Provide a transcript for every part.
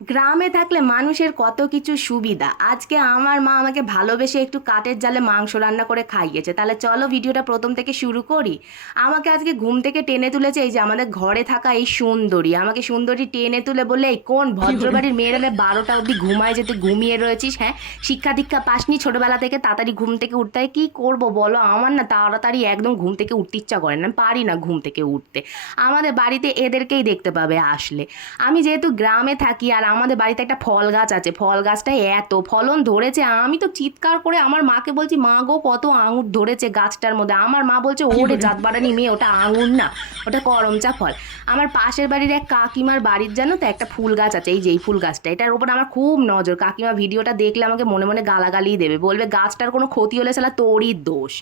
গ্রামে থাকলে মানুষের কত কিছু সুবিধা। আজকে আমার মা আমাকে ভালোবেসে একটু কাঠের জালে মাংস রান্না করে খাইয়েছে। তাহলে চলো ভিডিওটা প্রথম থেকে শুরু করি। আমাকে আজকে ঘুম থেকে টেনে তুলেছে এই যে আমাদের ঘরে থাকা এই সুন্দরী। আমাকে সুন্দরী টেনে তুলে বললে, এই কোন ভদ্রবাড়ির মেয়েরা 12টা অবধি ঘুমায়, যে তুই ঘুমিয়ে রয়েছিস? হ্যাঁ, শিক্ষা দীক্ষা পাসনি ছোটবেলা থেকে? তাড়াতাড়ি ঘুম থেকে উঠতে হয়। কি করব বলো, আমার না তাড়াতাড়ি একদম ঘুম থেকে উঠতে ইচ্ছা করে না, আমি পারি না ঘুম থেকে উঠতে। আমাদের বাড়িতে এদেরকেই দেখতে পাবে আসলে। আমি যেহেতু গ্রামে থাকি আর আমাদের বাড়িতে একটা ফল গাছ আছে, ফল গাছটায় এত ফলন ধরেছে, আমি তো চিৎকার করে আমার মাকে বলছি, মা গো কত আঙুর ধরেছে গাছটার মধ্যে। আমার মা বলছে, ওরে জাতবাড়ানি মেয়ে, ওটা আঙুর না, ওটা করমচা ফল। আমার পাশের বাড়ির এক কাকিমার বাড়ির জানো তো একটা ফুল গাছ আছে, এই যে এই ফুল গাছটা, এটার উপর আমার খুব নজর। কাকিমা ভিডিওটা দেখলে আমাকে মনে মনে গালাগালিই দেবে, বলবে গাছটার কোনো ক্ষতি হলে সালা তোরই দোষ।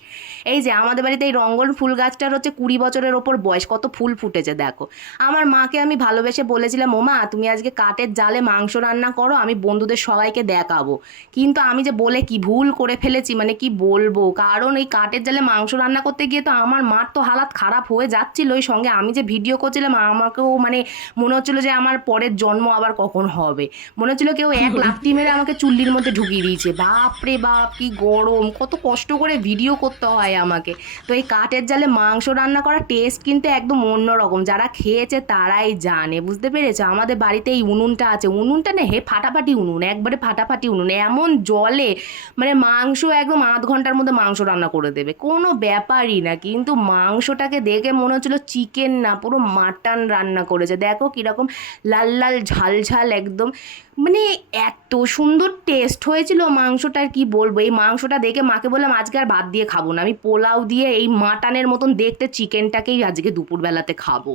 এই যে আমাদের বাড়িতে এই রঙ্গন ফুল গাছটার হচ্ছে 20 বছরের ওপর বয়স, কত ফুল ফুটেছে দেখো। আমার মাকে আমি ভালোবেসে বলেছিলাম, ওমা তুমি আজকে কাঠের জালে মাংস রান্না করো, আমি বন্ধুদের সবাইকে দেখাবো। কিন্তু আমি যে বলে কি ভুল করে ফেলেছি, মানে কি বলবো, কারণ এই কাঠের জালে মাংস রান্না করতে গিয়ে তো আমার মার তো হালাত খারাপ হয়ে যাচ্ছিল। ওই সঙ্গে আমি যে ভিডিও করছিলাম, আমাকেও মানে মনে হচ্ছিলো যে আমার পরের জন্ম আবার কখন হবে। মনে হচ্ছিলো কেউ এক লাফতি মেরে আমাকে চুল্লির মধ্যে ঢুকিয়ে দিয়েছে। বাপ রে বাপ, কি গরম, কত কষ্ট করে ভিডিও করতে হয় আমাকে। তো এই কাঠের জালে মাংস রান্না করার টেস্ট কিন্তু একদম অন্যরকম, যারা খেয়েছে তারাই জানে, বুঝতে পেরেছো? আমাদের বাড়িতে এই উনুনটা আছে, উনুনটা না হে ফাটাফাটি উনুন, একবারে ফাটাফাটি উনুন, এমন জলে মানে মাংস একদম আধ ঘন্টার মধ্যে মাংস রান্না করে দেবে, কোনো ব্যাপারই না। কিন্তু মাংসটাকে দেখে মনে হচ্ছিল চিকেন না, পুরো মাটন রান্না করেছে। দেখো কীরকম লাল লাল ঝাল ঝাল একদম, মানে এত সুন্দর টেস্ট হয়েছিল মাংসটার, কি বলবো। এই মাংসটা দেখে মাকে বললাম আজকে আর ভাত দিয়ে খাবো না, আমি পোলাও দিয়ে এই মাটনের মতন দেখতে চিকেনটাকেই আজকে দুপুরবেলাতে খাবো।